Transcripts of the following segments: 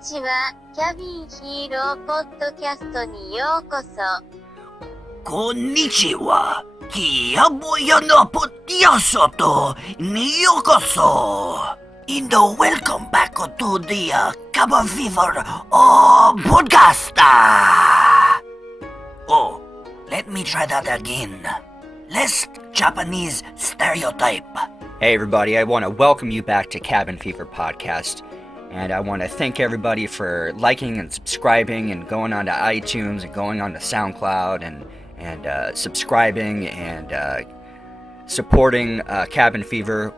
ちは、キャビンヒーローポッドキャストにようこそ。こんにちは。キヤボヤのポッドキャストにようこそ。And welcome back to the Cabin Fever podcast. Oh, let me try that again. Less Japanese stereotype. Hey everybody, I want to welcome you back to Cabin Fever Podcast. And I want to thank everybody for liking and subscribing and going on to iTunes and going on to SoundCloud and subscribing and supporting Cabin Fever.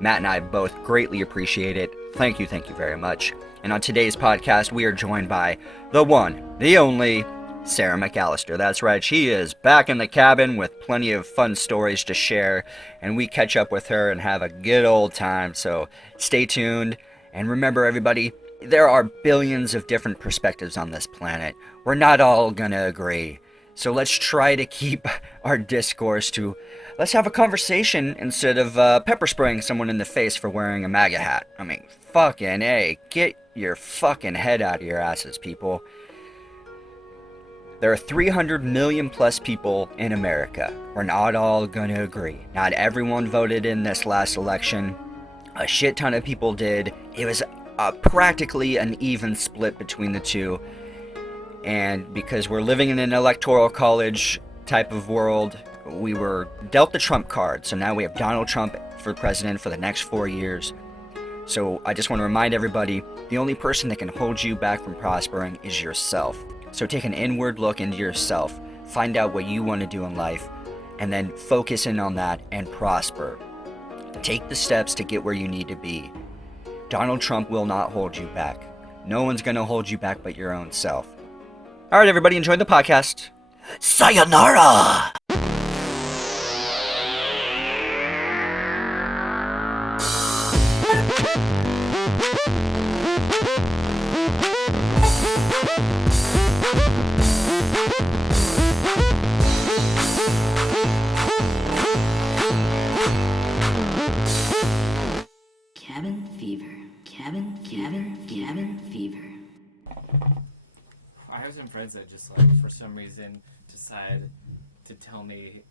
Matt and I both greatly appreciate it. Thank you very much. And on today's podcast, we are joined by the one, the only, Sarah McAllister. That's right, she is back in the cabin with plenty of fun stories to share, and we catch up with her and have a good old time, so stay tuned. And remember, everybody, there are billions of different perspectives on this planet. We're not all gonna agree. So let's try to keep our discourse to, let's have a conversation instead of pepper spraying someone in the face for wearing a MAGA hat. I mean, fucking A, get your fucking head out of your asses, people. There are 300 million plus people in America. We're not all gonna agree. Not everyone voted in this last election. A shit ton of people did. It was practically an even split between the two. And because we're living in an electoral college type of world, we were dealt the Trump card. So now we have Donald Trump for president for the next 4 years. So I just want to remind everybody, the only person that can hold you back from prospering is yourself. So take an inward look into yourself, find out what you want to do in life, and then focus in on that and prosper. Take the steps to get where you need to be. Donald Trump will not hold you back. No one's going to hold you back but your own self. All right, everybody, enjoy the podcast. Sayonara! Cabin Fever. Cabin Fever. I have some friends that just like for some reason decide to tell me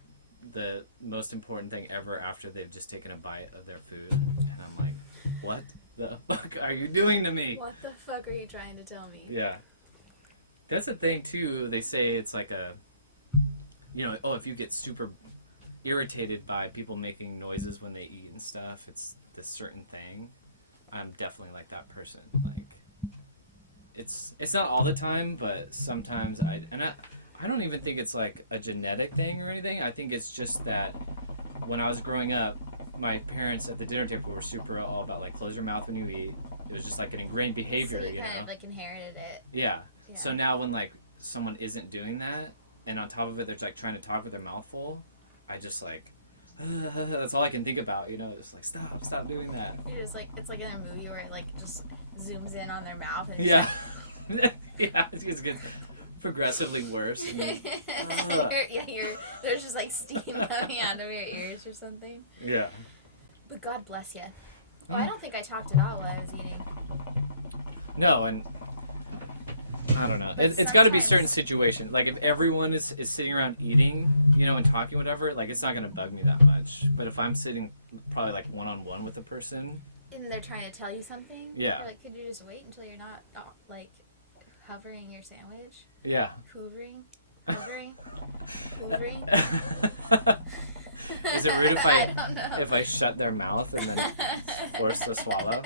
the most important thing ever after they've just taken a bite of their food, and I'm like, what the fuck are you doing to me? What the fuck are you trying to tell me? Yeah, that's the thing too. They say it's like if you get super irritated by people making noises when they eat and stuff, it's this certain thing. I'm definitely like that person. Like, it's not all the time, but sometimes I don't even think it's like a genetic thing or anything. I think it's just that when I was growing up, my parents at the dinner table were super all about like close your mouth when you eat. It was just like an ingrained behavior. So you kind of like inherited it. Yeah. Yeah. So now when like someone isn't doing that, and on top of it they're like trying to talk with their mouth full, I just like that's all I can think about, just like stop doing that. You're just like, it's like in a movie where it like just zooms in on their mouth and Yeah. Yeah, it just gets progressively worse. There's just like steam coming out of your ears or something. Yeah. But God bless you. Oh, I don't think I talked at all while I was eating. No, and I don't know. But It's got to be sometimes- certain situation. Like if everyone is sitting around eating, and talking whatever, like it's not gonna bug me that much. But if I'm sitting probably like one-on-one with a person, And they're trying to tell you something. Yeah. You're like, could you just wait until you're not like hovering your sandwich? yeah. Hovering. Is it rude if I don't know. if I shut their mouth and then force to swallow?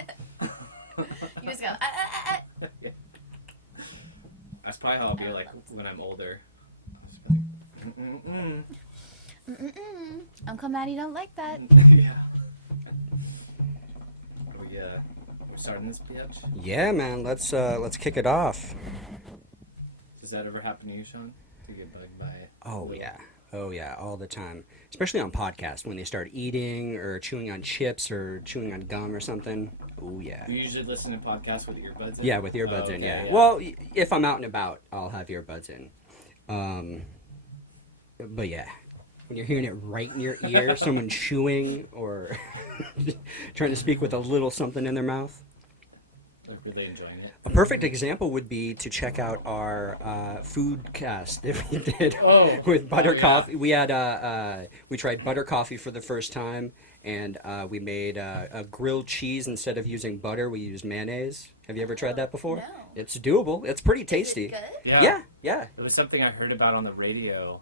You just go. Yeah. That's probably how I'll be like when I'm older. I'll just be like, Uncle Maddie don't like that. Yeah. We're starting this bitch. Yeah, man. Let's kick it off. Does that ever happen to you, Sean? Do you get bugged by it? Oh yeah, all the time. Especially on podcasts when they start eating or chewing on chips or chewing on gum or something. Oh yeah. You usually listen to podcasts with earbuds in? Yeah, with earbuds in. Okay, Yeah. yeah. Well, if I'm out and about, I'll have earbuds in. But yeah, when you're hearing it right in your ear, someone chewing or trying to speak with a little something in their mouth. Like, really enjoying it. A perfect example would be to check out our food cast that we did with butter coffee. We had we tried butter coffee for the first time, and we made a grilled cheese instead of using butter. We used mayonnaise. Have you ever tried that before? No. It's doable. It's pretty tasty. Is it good? Yeah. Yeah. It was something I heard about on the radio.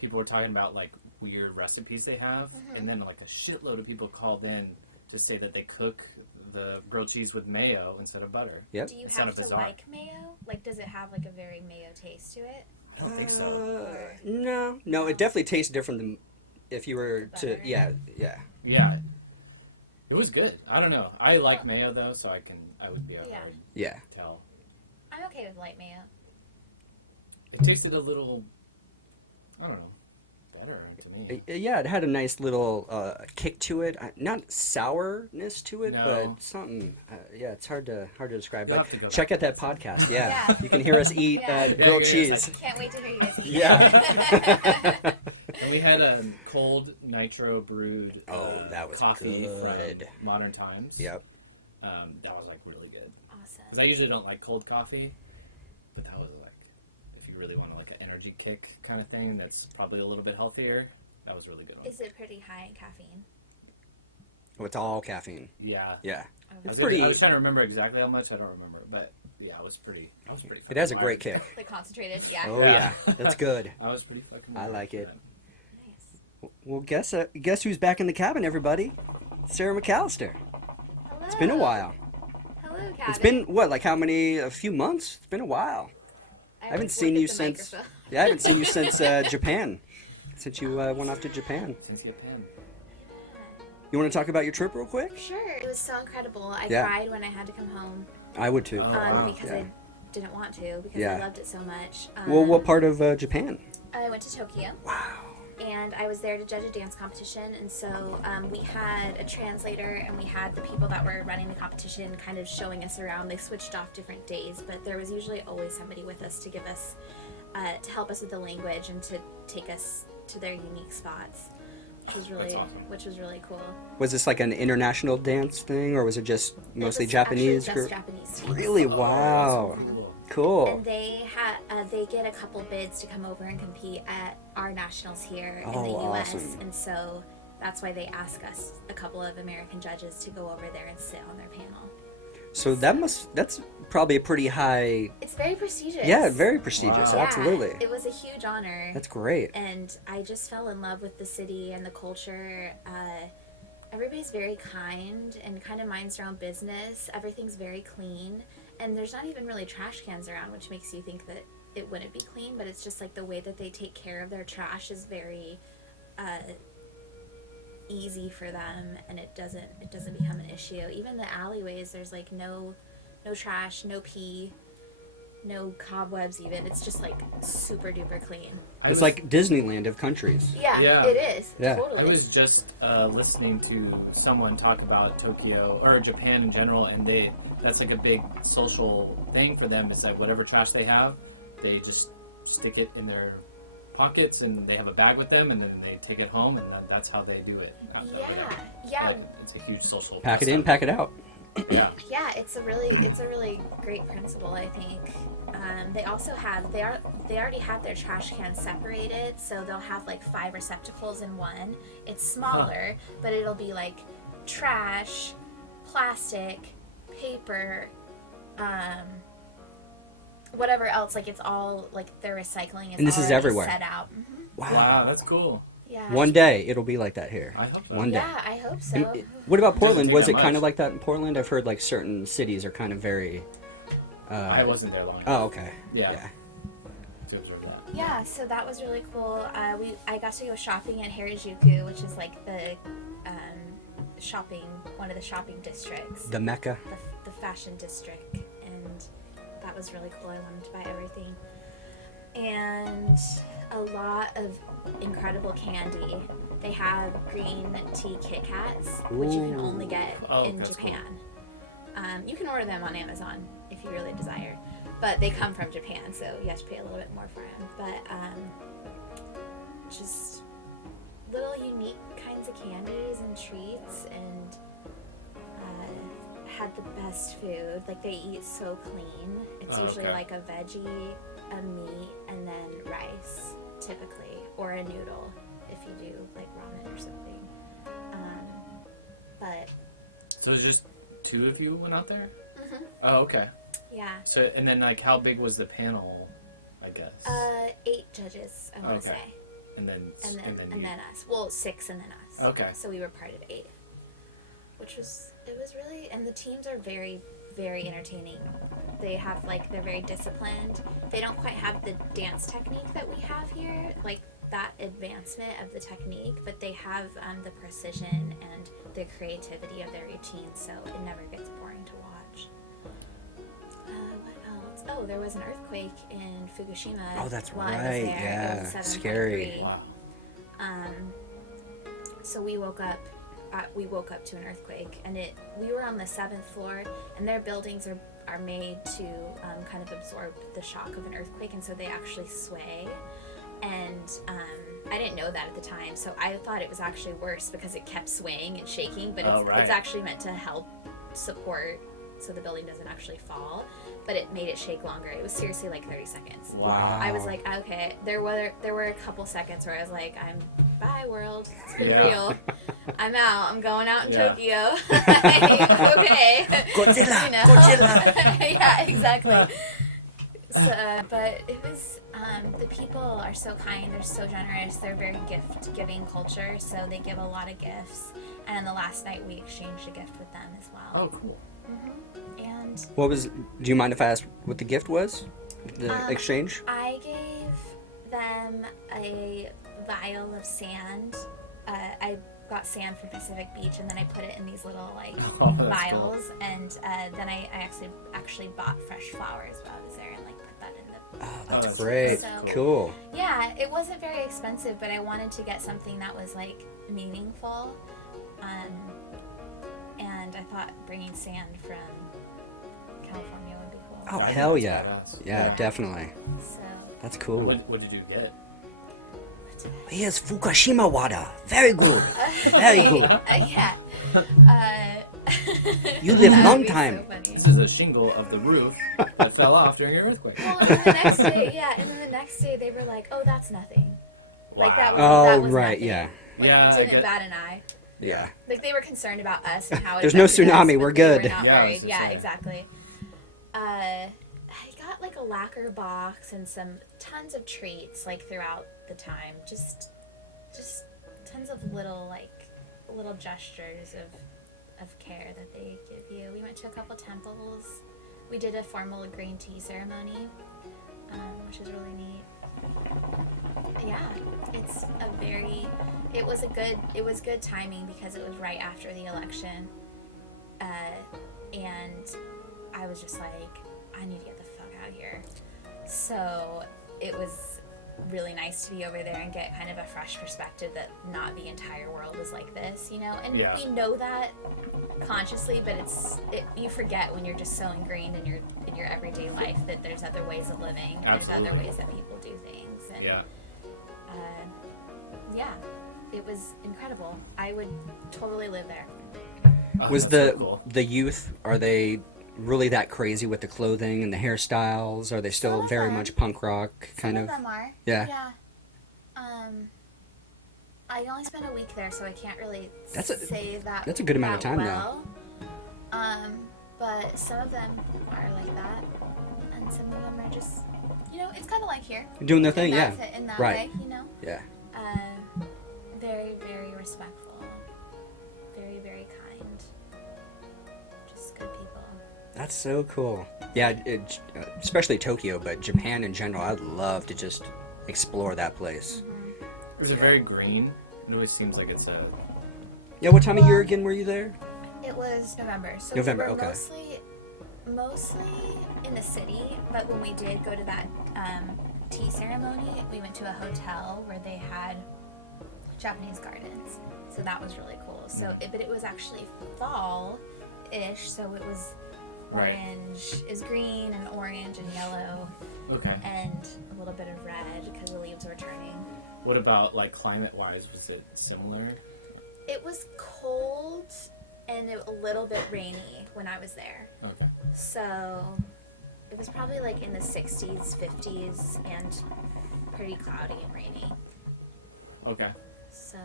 People were talking about like weird recipes they have, and then like a shitload of people called in to say that they cook the grilled cheese with mayo instead of butter. Yep. Do you It have sounded to bizarre. like mayo? Like, does it have like a very mayo taste to it? I don't think so. No, it definitely tastes different than if you were to. Butter. Yeah. Yeah. It was good. I don't know. I like mayo though, so I would be able Yeah. to tell. I'm okay with light mayo. It tasted a little, I don't know, better to me. Yeah, it had a nice little kick to it. Not sourness to it, No. but something. Yeah, it's hard to describe. You'll But have to go check back out to that that. podcast. Yeah, Yeah. you can hear us eat Yeah. grilled Yeah, cheese. Can't wait to hear you guys eat. Yeah. And we had a cold nitro brewed Oh, that was coffee good. from Modern Times. Yep. That was like really good. Awesome. Because I usually don't like cold coffee, but that was like, if you really want to like an energy kick kind of thing, that's probably a little bit healthier. That was a really good one. Is it pretty high in caffeine? Oh, it's all caffeine. Yeah. Yeah. Okay. It's pretty. I was trying to remember exactly how much. I don't remember, but yeah, it was pretty. That was pretty. It has a fucking great wild. kick. The concentrated, yeah. Oh yeah, Yeah. that's good. I was pretty fucking. I wild like for it. that. Nice. Well, guess who's back in the cabin, everybody? Sarah McAllister. Hello. It's been a while. Hello, Cabin. It's been what, like how many? A few months. It's been a while. I haven't always seen look you at the since. microphone. Yeah, I haven't seen you since Japan. Since you went off to Japan. Since Japan. You want to talk about your trip real quick? Sure. It was so incredible. I Yeah. cried when I had to come home I would too. Oh, wow. because Yeah. I didn't want to because Yeah. I loved it so much. Well, what part of Japan? I went to Tokyo. Wow. And I was there to judge a dance competition, and so we had a translator, and we had the people that were running the competition kind of showing us around. They switched off different days, but there was usually always somebody with us to give us, to help us with the language and to take us to their unique spots, That's awesome. which was really cool. Was this like an international dance thing, or was it just mostly It was Japanese? actually just Japanese teams. Really? Wow. Cool. Cool. And they get a couple bids to come over and compete at our nationals here in Oh, the U.S. awesome. And so that's why they ask us, a couple of American judges, to go over there and sit on their panel. So that's probably a pretty high. It's very prestigious. Yeah, very prestigious. Wow. Yeah, Absolutely. It was a huge honor. That's great. And I just fell in love with the city and the culture. Everybody's very kind and kind of minds their own business. Everything's very clean. And there's not even really trash cans around, which makes you think that it wouldn't be clean, but it's just like the way that they take care of their trash is very easy for them, and it doesn't become an issue. Even the alleyways, there's like no trash, no pee, no cobwebs even. It's just like super duper clean. It's like Disneyland of countries. Yeah, Yeah. it is. Yeah. Totally. I was just listening to someone talk about Tokyo or Japan in general, and that's like a big social thing for them. It's like whatever trash they have, they just stick it in their pockets, and they have a bag with them, and then they take it home, and that's how they do it. Yeah. Like, it's a huge social. Pack it in, pack it out. Yeah. Yeah, it's a really great principle, I think. They also they already have their trash cans separated, so they'll have like 5 receptacles in one. It's smaller, but it'll be like trash, plastic, paper, whatever else. Like it's all like their recycling is And this is already everywhere. set out. Wow, that's cool. Yeah. One day it'll be like that here. I hope so. One day. Yeah, I hope so. And what about Portland? take Was that it kind much. of like that in Portland? I've heard like certain cities are kind of very. I wasn't there long. Oh, okay. Yeah. Yeah. To observe that. Yeah, so that was really cool. I got to go shopping at Harajuku, which is like the one of the shopping districts, The Mecca. the fashion district, and that was really cool. I wanted to buy everything, and a lot of incredible candy. They have green tea Kit Kats, which you can only get in that's cool. Japan. You can order them on Amazon if you really desire, but they come from Japan, so you have to pay a little bit more for them. But just little unique kinds of candies and treats, and had the best food. Like, they eat so clean. It's usually like a veggie, a meat, and then rice, typically, or a noodle if you do like ramen or something. But So it was just 2 of you went out there? Mhm. Oh, okay. yeah, So, and then, like, how big was the panel, I guess? 8 judges, I want to Okay. say, and then and you. then us. Well, 6 and then us. Okay. So we were part of 8, which was really, and the teams are very, very entertaining. They have like they're very disciplined. They don't quite have the dance technique that we have here, like that advancement of the technique, but they have the precision and the creativity of their routine, so it never gets boring to watch. What else? Oh, there was an earthquake in Fukushima. Oh, that's while I was right. there. Yeah, It was scary. 7.3. Wow. So we woke up to an earthquake, and we were on the 7th floor, and their buildings are made to kind of absorb the shock of an earthquake, and so they actually sway. And I didn't know that at the time, so I thought it was actually worse because it kept swaying and shaking, but it's actually meant to help support so the building doesn't actually fall, but it made it shake longer. It was seriously like 30 seconds. Wow. I was like, okay, there were a couple seconds where I was like, bye world, it's been Yeah. real. I'm out. I'm going out in Yeah. Tokyo. Okay. Godzilla, You know? Godzilla. Yeah, exactly. So, but it was, the people are so kind, they're so generous, they're very gift-giving culture, so they give a lot of gifts, and on the last night we exchanged a gift with them as well. Oh, cool. And What was? Do you mind if I ask what the gift was? The exchange? I gave them a vial of sand. I got sand from Pacific Beach, and then I put it in these little like Oh, that's vials, and then I actually bought fresh flowers while I was there and like put that in the. Oh, that's that's great. so Cool. Yeah, it wasn't very expensive, but I wanted to get something that was like meaningful, and I thought bringing sand from California would be cool. Oh, That hell was yeah. badass. Yeah, Yeah. definitely. So That's cool. What did you get? Here's Fukushima water. Very good. Very good. yeah. You live That'd long be time. So funny. This is a shingle of the roof that fell off during your earthquake. Well, and then the next day, and then the next day they were like, "Oh, that's nothing." Like that was. Oh, that was right, nothing. yeah. Like, Yeah, I didn't get- bat an eye. Yeah. Like they were concerned about us and how it There's no affected us, tsunami, but we're they were good. not Yeah, I was worried. gonna Yeah, say. exactly. I got like a lacquer box and some tons of treats like throughout the time. Just tons of little gestures of care that they give you. We went to a couple temples. We did a formal green tea ceremony, which is really neat. Yeah, it was good timing because it was right after the election, and I was just like, I need to get the fuck out of here. So it was really nice to be over there and get kind of a fresh perspective that not the entire world is like this, you know? And Yeah. we know that consciously, but you forget when you're just so ingrained in your everyday life that there's other ways of living and there's other Absolutely. ways that people do things. And Yeah. yeah, it was incredible. I would totally live there. Oh, Was that's so the cool. the youth, are they really that crazy with the clothing and the hairstyles? Are they still Some of very them. much punk rock kind Some of? of them are. Yeah. Yeah. I only spent a week there, so I can't really That's a- say that. that's a good amount of that time, though. well. But some of them are like that, and some of them are just, it's kind of like here. Doing their thing, yeah. In that Right. way, Yeah. Very, very respectful. Very, very kind. Just good people. That's so cool. Yeah, especially Tokyo, but Japan in general, I'd love to just explore that place. Is it very green? It always seems like it's a. Yeah, what time of year again were you there? It was November, so November, we were okay. mostly in the city. But when we did go to that tea ceremony, we went to a hotel where they had Japanese gardens, so that was really cool. So, but it was actually fall-ish, so it was Right. orange, is green and orange and yellow, Okay. and a little bit of red because the leaves were turning. What about like climate-wise? Was it similar? It was cold, and a little bit rainy when I was there. Okay. So it was probably like in the 60s, 50s, and pretty cloudy and rainy. Okay. So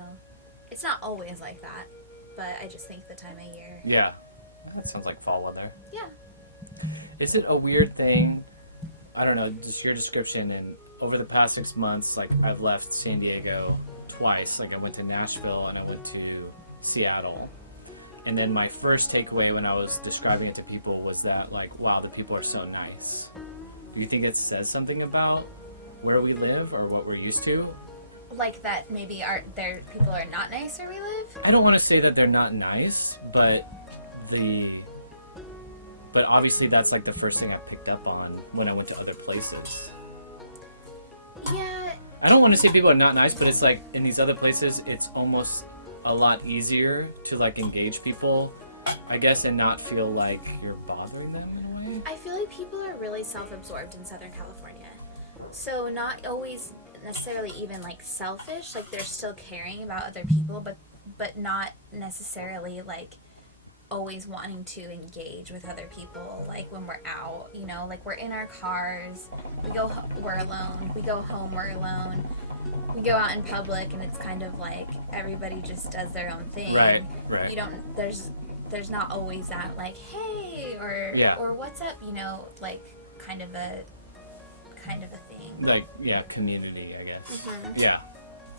it's not always like that, but I just think the time of year. Yeah. That sounds like fall weather. Yeah. Is it a weird thing? I don't know, just your description, and over the past 6 months, like, I've left San Diego twice. Like, I went to Nashville and I went to Seattle. And then my first takeaway when I was describing it to people was that, like, wow, the people are so nice. Do you think it says something about where we live or what we're used to? Like that maybe people are not nice where we live? I don't want to say that they're not nice, but obviously that's like the first thing I picked up on when I went to other places. Yeah. I don't want to say people are not nice, but it's like in these other places, it's almost a lot easier to like engage people, I guess, and not feel like you're bothering them in a way. I feel like people are really self-absorbed in Southern California. So not always necessarily even like selfish, like they're still caring about other people, but not necessarily like always wanting to engage with other people, like when we're out, you know, like we're in our cars, we're alone, we go home, we're alone, we go out in public, and it's kind of like everybody just does their own thing. Right. You don't, there's not always that like, hey, or what's up, you know, like kind of a thing. Like, yeah, community, I guess. Mm-hmm. Yeah.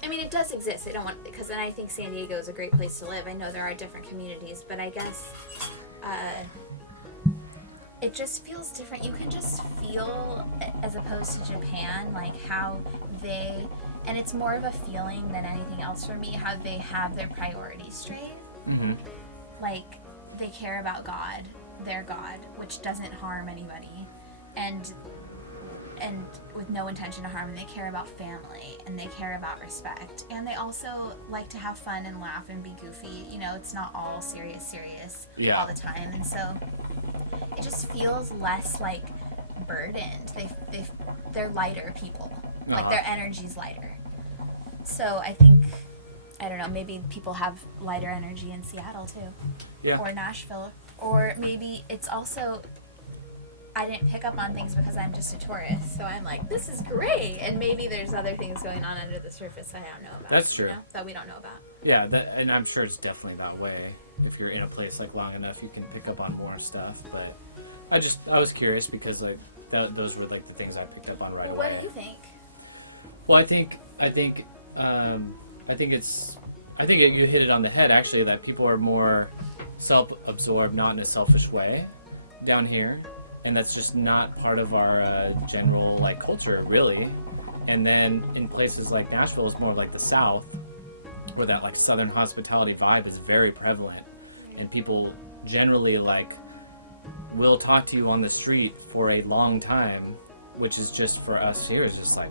I mean, it does exist. I don't want, because then I think San Diego is a great place to live. I know there are different communities, but I guess it just feels different. You can just feel, as opposed to Japan, like how they, and it's more of a feeling than anything else for me, how they have their priorities straight. Mm-hmm. Like, they care about God, their God, which doesn't harm anybody, and with no intention to harm. They care about family, and they care about respect, and they also like to have fun and laugh and be goofy. You know, it's not all serious all the time, and so it just feels less like burdened. They're lighter people. Like their energy's lighter. So I think, I don't know, maybe people have lighter energy in Seattle too. Yeah. Or Nashville. Or maybe it's also, I didn't pick up on things because I'm just a tourist, so I'm like, this is great, and maybe there's other things going on under the surface I don't know about. That's true. You know, that we don't know about. Yeah, and I'm sure it's definitely that way. If you're in a place like long enough, you can pick up on more stuff. But I was curious because like those were like the things I picked up on right away. What do you think? Well, I think you hit it on the head actually, that people are more self-absorbed, not in a selfish way down here. And that's just not part of our general like culture, really. And then in places like Nashville, it's more like the South, where that like Southern hospitality vibe is very prevalent, and people generally like will talk to you on the street for a long time, which is just for us here is just like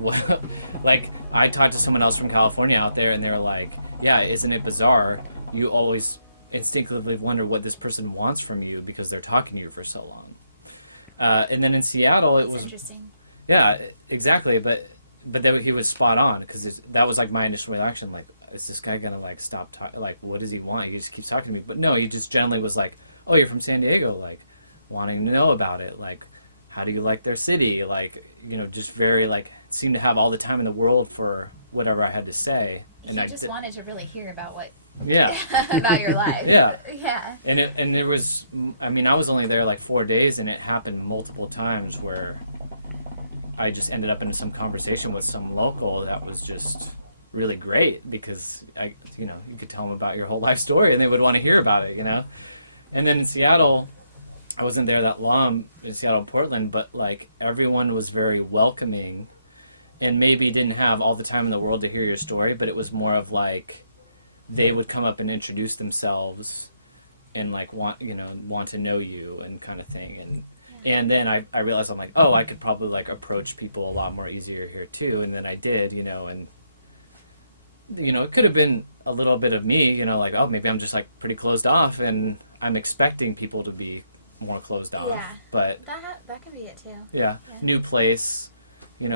what? Like I talked to someone else from California out there, and they're like, yeah, isn't it bizarre? You always instinctively wonder what this person wants from you because they're talking to you for so long. And then in Seattle, it was interesting. Yeah, exactly. But then he was spot on, because that was like my initial reaction. Like, is this guy gonna like stop talking? Like, what does he want? He just keeps talking to me. But no, he just generally was like, oh, you're from San Diego, like wanting to know about it. Like, how do you like their city? Like, you know, just very like seemed to have all the time in the world for whatever I had to say. And he just wanted to really hear about what. Yeah. About your life. Yeah. Yeah. And it was, I mean, I was only there like 4 days, and it happened multiple times where I just ended up in some conversation with some local that was just really great, because you could tell them about your whole life story and they would want to hear about it, you know? And then in Seattle, I wasn't there that long, in Seattle and Portland, but like everyone was very welcoming, and maybe didn't have all the time in the world to hear your story, but it was more of like, they would come up and introduce themselves and like want to know you and kind of thing. And then I realized, I'm like, oh, I could probably like approach people a lot more easier here too. And then I did, and it could have been a little bit of me, like, oh, maybe I'm just like pretty closed off, and I'm expecting people to be more closed off. Yeah. But that could be it too. Yeah. New place,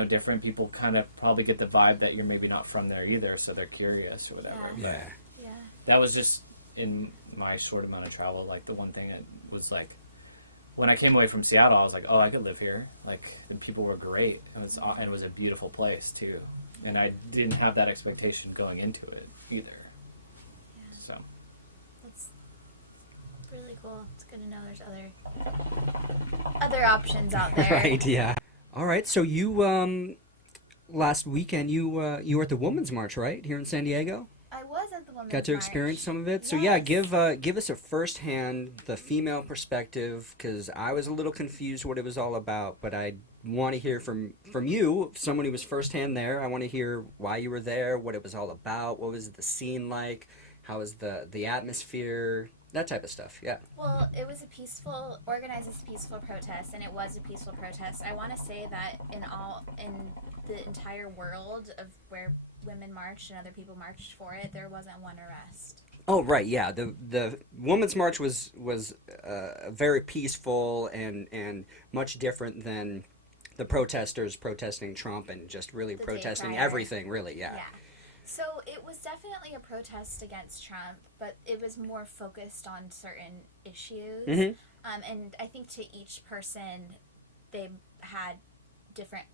different people kind of probably get the vibe that you're maybe not from there either, so they're curious or whatever. Yeah. That was just in my short amount of travel, like the one thing that was like, when I came away from Seattle, I was like, oh, I could live here. Like, and people were great. And it was a beautiful place too. And I didn't have that expectation going into it either. Yeah. So. That's really cool. It's good to know there's other options out there. Right, yeah. All right, so you last weekend you were at the Women's March, right, here in San Diego? I was at the Women's Got to March. experience some of it. So yeah, Yes. give us a firsthand the female perspective, because I was a little confused what it was all about, but I want to hear from you, someone who was firsthand there. I want to hear why you were there, what it was all about, what was the scene like, how was the atmosphere, that type of stuff. Yeah. Well, it was organized as a peaceful protest, and it was a peaceful protest. I want to say that in the entire world of where women marched and other people marched for it, there wasn't one arrest. Oh right, yeah. The Women's March was very peaceful and much different than the protesters protesting Trump and just really The day protesting prior. everything. Really, yeah. So it was definitely a protest against Trump, but it was more focused on certain issues. Mhm. And I think to each person, they had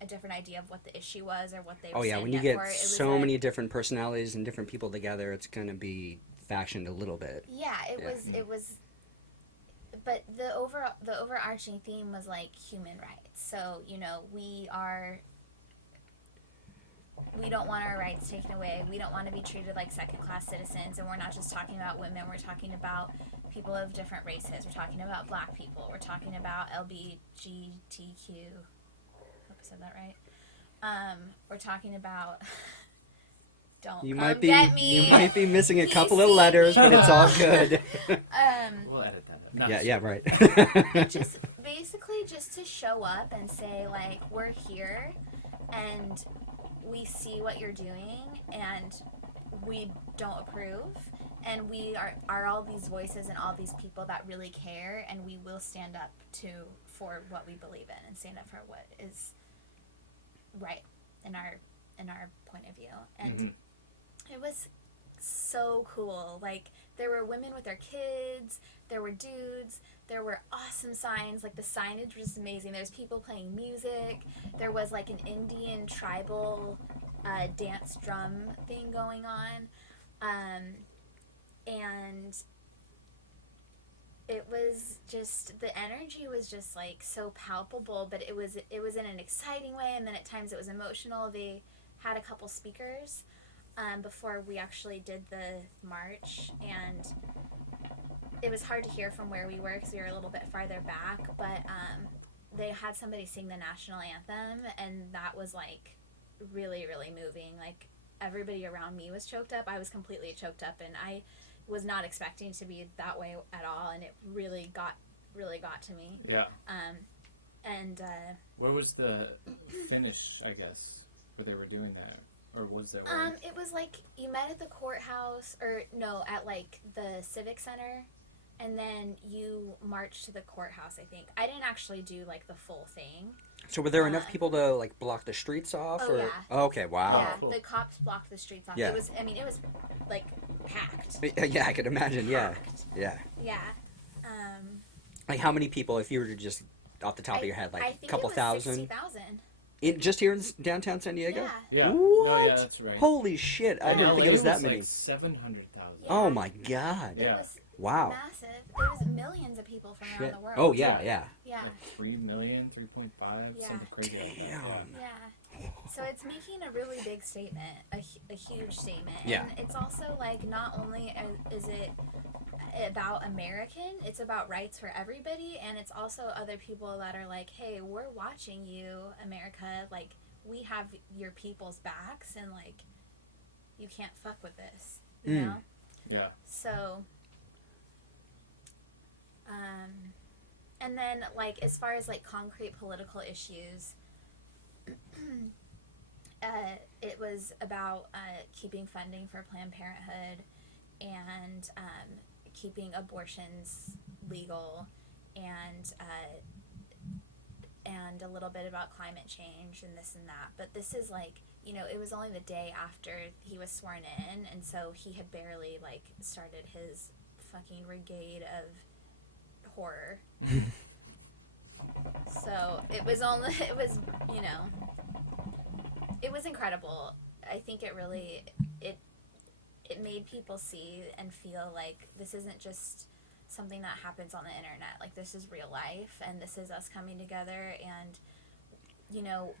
a different idea of what the issue was or what they were Oh yeah, when you standing get up for. It was so many different personalities and different people together, it's gonna be factioned a little bit. Yeah, it was. But the overarching theme was like human rights. So we don't want our rights taken away. We don't want to be treated like second-class citizens. And we're not just talking about women. We're talking about people of different races. We're talking about black people. We're talking about LGBTQ. I hope I said that right. We're talking about. Don't You come might be get me. you might be missing a couple of letters, but it's all good. We'll edit that up. No, yeah, right. Just basically just to show up and say like we're here and we see what you're doing and we don't approve and we are all these voices and all these people that really care, and we will stand up for what we believe in and stand up for what is right in our point of view. And it was so cool. Like, there were women with their kids, there were dudes, there were awesome signs. Like, the signage was amazing. There's people playing music. There was like an Indian tribal dance drum thing going on. And it was just, the energy was just like so palpable, but it was in an exciting way, and then at times it was emotional. They had a couple speakers before we actually did the march, and it was hard to hear from where we were because we were a little bit farther back, but they had somebody sing the national anthem, and that was like really, really moving. Like, everybody around me was choked up. I was completely choked up, and I was not expecting to be that way at all, and it really got to me. Yeah. And Where was the finish, I guess, where they were doing that? Or was there one? it was like you met at the courthouse, or no, at like the Civic Center, and then you marched to the courthouse, I think. I didn't actually do like the full thing. So were there enough people to like block the streets off? Oh, or? yeah. Oh, okay, wow. Yeah, cool. the cops blocked the streets off. Yeah. It was like packed. Yeah, I could imagine. Yeah, yeah. Yeah. Like, how many people, if you were to just off the top of your head, I like a think couple it was thousand, 60,000. just here in downtown San Diego? Yeah. Yeah. What? Oh, yeah, that's right. Holy shit! I didn't LA think it was that many. like 700,000. Yeah. Oh my god! Yeah. It was Wow. massive. There was millions of people from Shit. around the world. Oh yeah, yeah. Yeah. Like 3 million, 3.5, Yeah. something crazy like that. Damn. Yeah. So it's making a really big statement, a huge statement. Yeah. And it's also like, not only is it about American, it's about rights for everybody, and it's also other people that are like, hey, we're watching you, America, like, we have your people's backs, and like, you can't fuck with this, you know? Yeah. So, and then like, as far as like concrete political issues, it was about keeping funding for Planned Parenthood and keeping abortions legal, and a little bit about climate change and this and that. But this is like, it was only the day after he was sworn in, and so he had barely like started his fucking brigade of horror. So it was it was incredible. I think it really it made people see and feel like this isn't just something that happens on the internet. Like, this is real life, and this is us coming together. And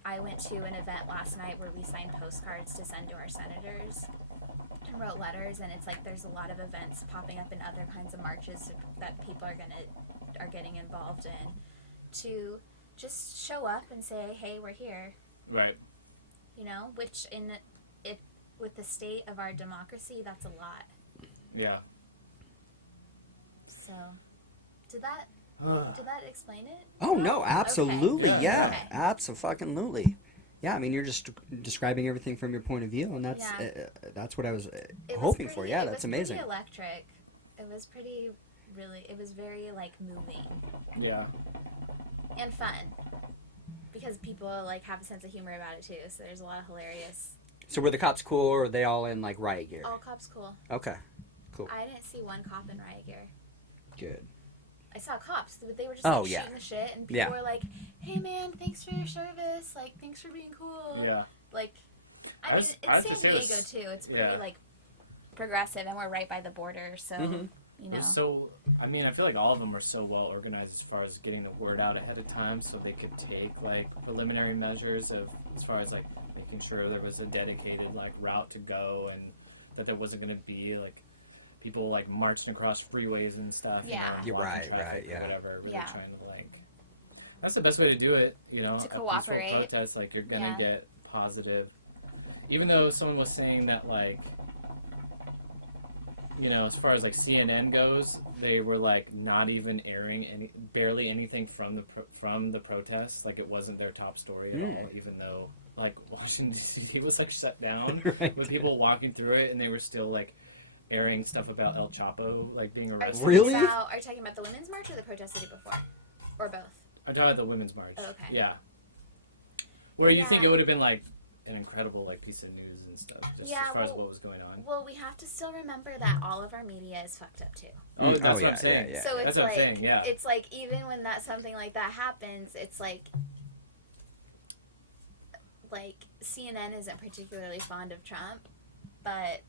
I went to an event last night where we signed postcards to send to our senators and wrote letters, and it's like there's a lot of events popping up in other kinds of marches that people are getting involved in, to just show up and say, hey, we're here. Right. Which with the state of our democracy, that's a lot. Yeah. So, did that explain it? Oh no, absolutely, Okay. yeah, Okay. absolutely. Yeah, I mean, you're just describing everything from your point of view, and that's what I was It was hoping for. pretty- Yeah, it that's was amazing. Pretty electric. It was pretty, really. It was very moving Yeah. and fun, because people have a sense of humor about it too. So there's a lot of hilarious. So were the cops cool, or are they all in riot gear? All cops cool. Okay, cool, I didn't see one cop in riot gear. good. I saw cops, but they were just Oh, yeah. shooting the shit, and people Yeah. were like, "Hey man, thanks for your service. Thanks for being cool." Yeah. I mean, I have to it's say San this- Diego too. It's pretty yeah. progressive, and we're right by the border, so Mhm. They're so, I mean, I feel like all of them were so well organized as far as getting the word out ahead of time, so they could take preliminary measures as far as making sure there was a dedicated route to go, and that there wasn't going to be people marching across freeways and stuff. Yeah. You're blocking right, traffic or yeah. Whatever. Really Yeah. trying to that's the best way to do it. A peaceful cooperate. protest, you're gonna Yeah. get positive. Even though someone was saying that as far as CNN goes, they were not even airing barely anything from the protests. It wasn't their top story at all, even though Washington D.C. was shut down Right. with people walking through it, and they were still airing stuff about El Chapo being arrested. Really? Are you talking about the women's march or the protest they did before, or both? I'm talking about the women's march. Oh, okay. Yeah. Where you think Yeah. it would have been an incredible piece of news and stuff, just Yeah, as far as well- what was going on. Well, we have to still remember that all of our media is fucked up too. Oh, that's Oh, what yeah, I'm saying. yeah. So it's That's what I'm saying, yeah. it's even when something like that happens, it's CNN isn't particularly fond of Trump, but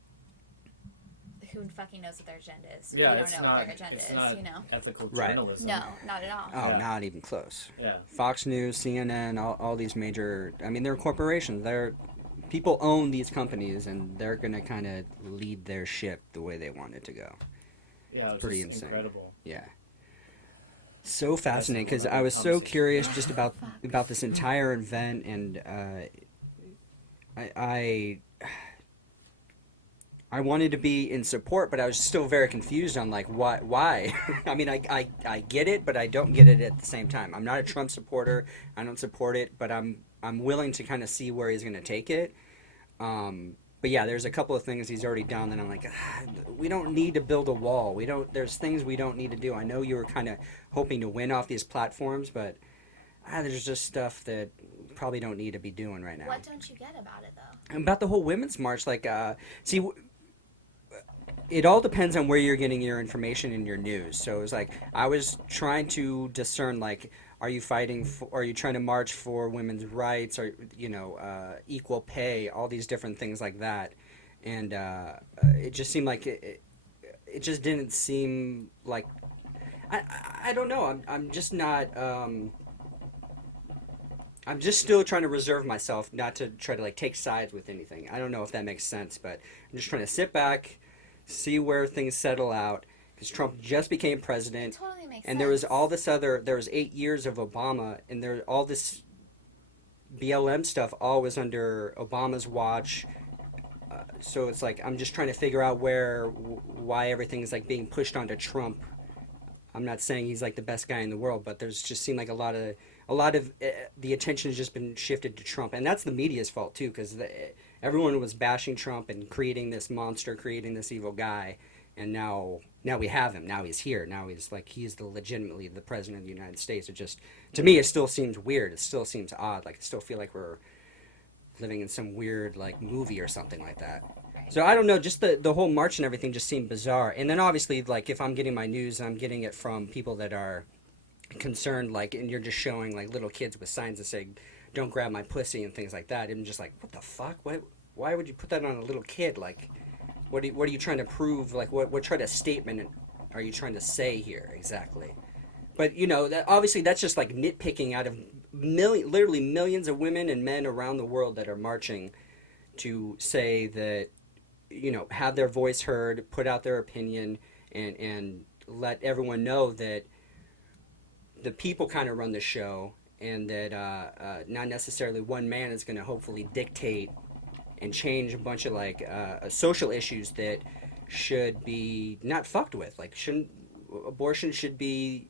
who fucking knows what their agenda is? Yeah, we don't it's know not, what their agenda it's is, not ethical Right. journalism. No, not at all. Oh, Yeah. not even close. Yeah. Fox News, CNN, all these major. I mean, they're corporations. People own these companies, and they're gonna kind of lead their ship the way they want it to go. Yeah, it was Pretty just insane. incredible. Yeah. So fascinating, because I was so Conversation. curious just about this entire event, and I wanted to be in support, but I was still very confused on why. I mean, I get it, but I don't get it at the same time. I'm not a Trump supporter. I don't support it, but I'm willing to kind of see where he's going to take it. But yeah, there's a couple of things he's already done that I'm we don't need to build a wall. There's things we don't need to do. I know you were kind of hoping to win off these platforms, but there's just stuff that probably don't need to be doing right now. What don't you get about it though? About the whole women's march, it all depends on where you're getting your information and your news. So it's I was trying to discern are you fighting for, are you trying to march for women's rights, or equal pay, all these different things like that, and it just seemed it just didn't seem like I don't know. I'm just not. I'm just still trying to reserve myself not to try to take sides with anything. I don't know if that makes sense, but I'm just trying to sit back, see where things settle out, because Trump just became president. It totally makes sense. And there was all this there was 8 years of Obama, and there all this BLM stuff all was under Obama's watch. So it's I'm just trying to figure out why everything's being pushed onto Trump. I'm not saying he's the best guy in the world, but there's just seemed a lot of the attention has just been shifted to Trump, and that's the media's fault too, because everyone was bashing Trump and creating this monster, creating this evil guy, and now we have him. Now he's here. Now he's legitimately the president of the United States. It just, to me, it still seems weird. It still seems odd. I still feel we're living in some weird movie or something like that. Right. So I don't know, just the whole march and everything just seemed bizarre. And then obviously, like, if I'm getting my news, I'm getting it from people that are concerned, like, and you're just showing, like, little kids with signs that say, don't grab my pussy and things like that. I'm just like, what the fuck? Why would you put that on a little kid? Like, what are you trying to prove? Like, what kind of statement are you trying to say here exactly? But, you know, obviously that's just, like, nitpicking out of literally millions of women and men around the world that are marching to say that, you know, have their voice heard, put out their opinion, and let everyone know that the people kind of run the show, and that not necessarily one man is going to hopefully dictate and change a bunch of, like, social issues that should be not fucked with. Like, abortion should be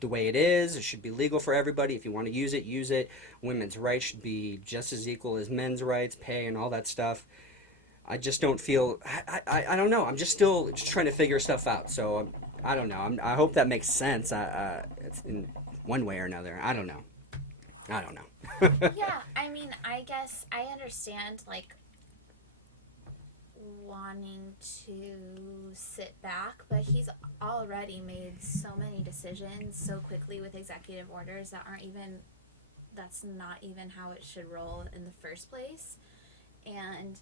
the way it is. It should be legal for everybody. If you want to use it, use it. Women's rights should be just as equal as men's rights, pay, and all that stuff. I just don't feel. I don't know. I'm just still trying to figure stuff out. So I don't know. I hope that makes sense. It's in one way or another. I don't know. Yeah, I mean, I guess I understand, like, wanting to sit back, but he's already made so many decisions so quickly with executive orders that's not even how it should roll in the first place. And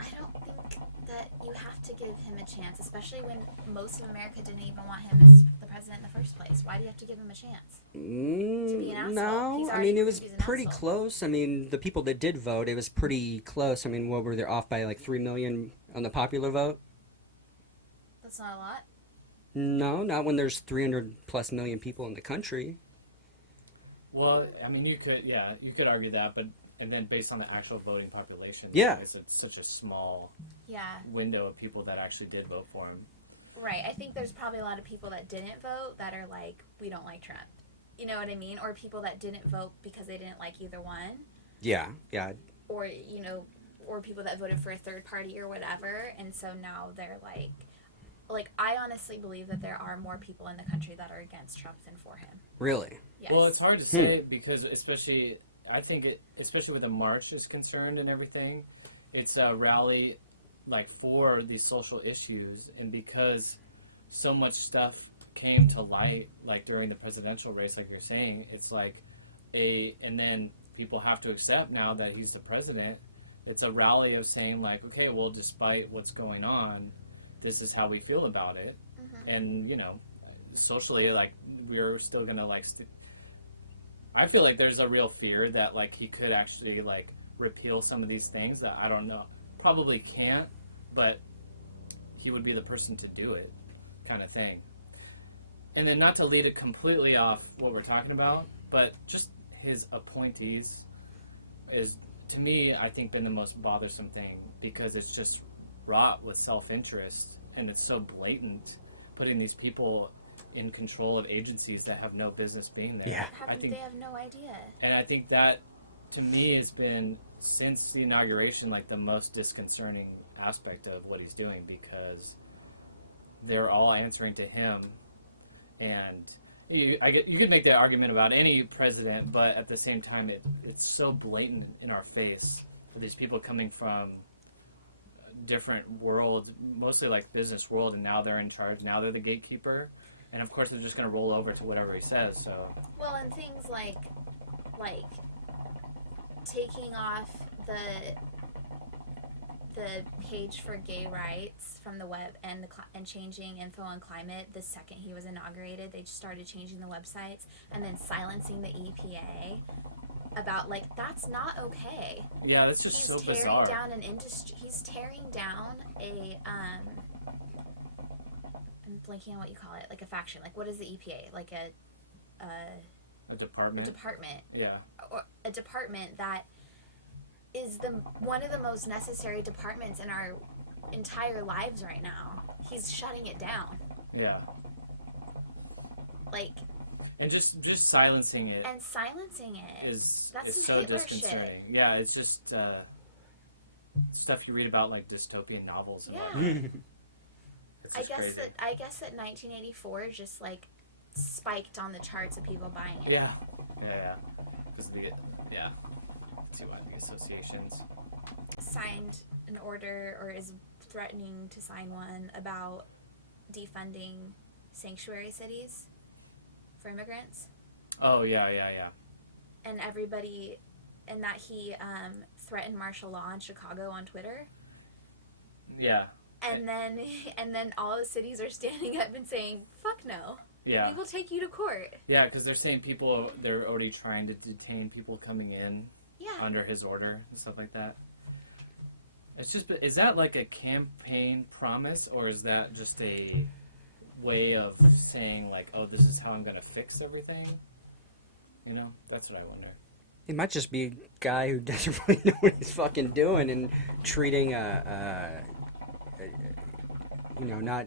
I don't think that you have to give him a chance, especially when most of America didn't even want him as the president in the first place. Why do you have to give him a chance? To be an asshole? No, He's I already mean, it was proved he's an pretty asshole. close. I mean, the people that did vote, it was pretty close. I mean, what were they off by, like 3 million on the popular vote? That's not a lot. No, not when there's 300 plus million people in the country. Well, I mean, you could argue that, but and then based on the actual voting population, Yeah. it's such a small Yeah, window of people that actually did vote for him. right. I think there's probably a lot of people that didn't vote that are like, we don't like Trump. You know what I mean? Or people that didn't vote because they didn't like either one. Yeah. Or, you know, or people that voted for a third party or whatever. And so now they're like, I honestly believe that there are more people in the country that are against Trump than for him. Really? Yes. Well, it's hard to say because especially with the march is concerned and everything, it's a rally like for these social issues, and because so much stuff came to light like during the presidential race, like you're saying, it's like and then people have to accept now that he's the president. It's a rally of saying like, okay, well, despite what's going on, this is how we feel about it. Mm-hmm. And you know, socially, like we're still gonna like I feel like there's a real fear that like he could actually like repeal some of these things that I don't know, probably can't, but he would be the person to do it, kind of thing. And then not to lead it completely off what we're talking about, but just his appointees is, to me, I think been the most bothersome thing, because it's just wrought with self-interest, and it's so blatant, putting these people in control of agencies that have no business being there. Yeah. They have no idea. And I think that, to me, has been, since the inauguration, like the most disconcerting aspect of what he's doing, because they're all answering to him. And you could make that argument about any president, but at the same time, it's so blatant in our face for these people coming from different worlds, mostly like business world, and now they're in charge, now they're the gatekeeper. And of course, they're just going to roll over to whatever he says. So. Well, and things like taking off the page for gay rights from the web and changing info on climate the second he was inaugurated. They just started changing the websites, and then silencing the EPA about, like, that's not okay. Yeah, that's just so bizarre. He's tearing down an industry. He's tearing down a I'm blanking on what you call it, like a faction. Like, what is the EPA? Like A department. A department. Yeah. Or a department that is one of the most necessary departments in our entire lives right now. He's shutting it down. Yeah. Like. And just silencing it. And silencing it is some so Hitler disconcerting. shit. Yeah, it's just stuff you read about, like dystopian novels. Yeah. It's just crazy. I guess that 1984 just like spiked on the charts of people buying it. Yeah. Because the two the associations. signed an order or is threatening to sign one about defunding sanctuary cities for immigrants. Oh yeah. And everybody, and that he threatened martial law in Chicago on Twitter. Yeah. And then all the cities are standing up and saying, "Fuck no, Yeah. we will take you to court." Yeah, because they're saying they're already trying to detain people coming in Yeah. under his order and stuff like that. It's just, is that like a campaign promise, or is that just a way of saying like, oh, this is how I'm gonna fix everything? You know, that's what I wonder. It might just be a guy who doesn't really know what he's fucking doing and treating not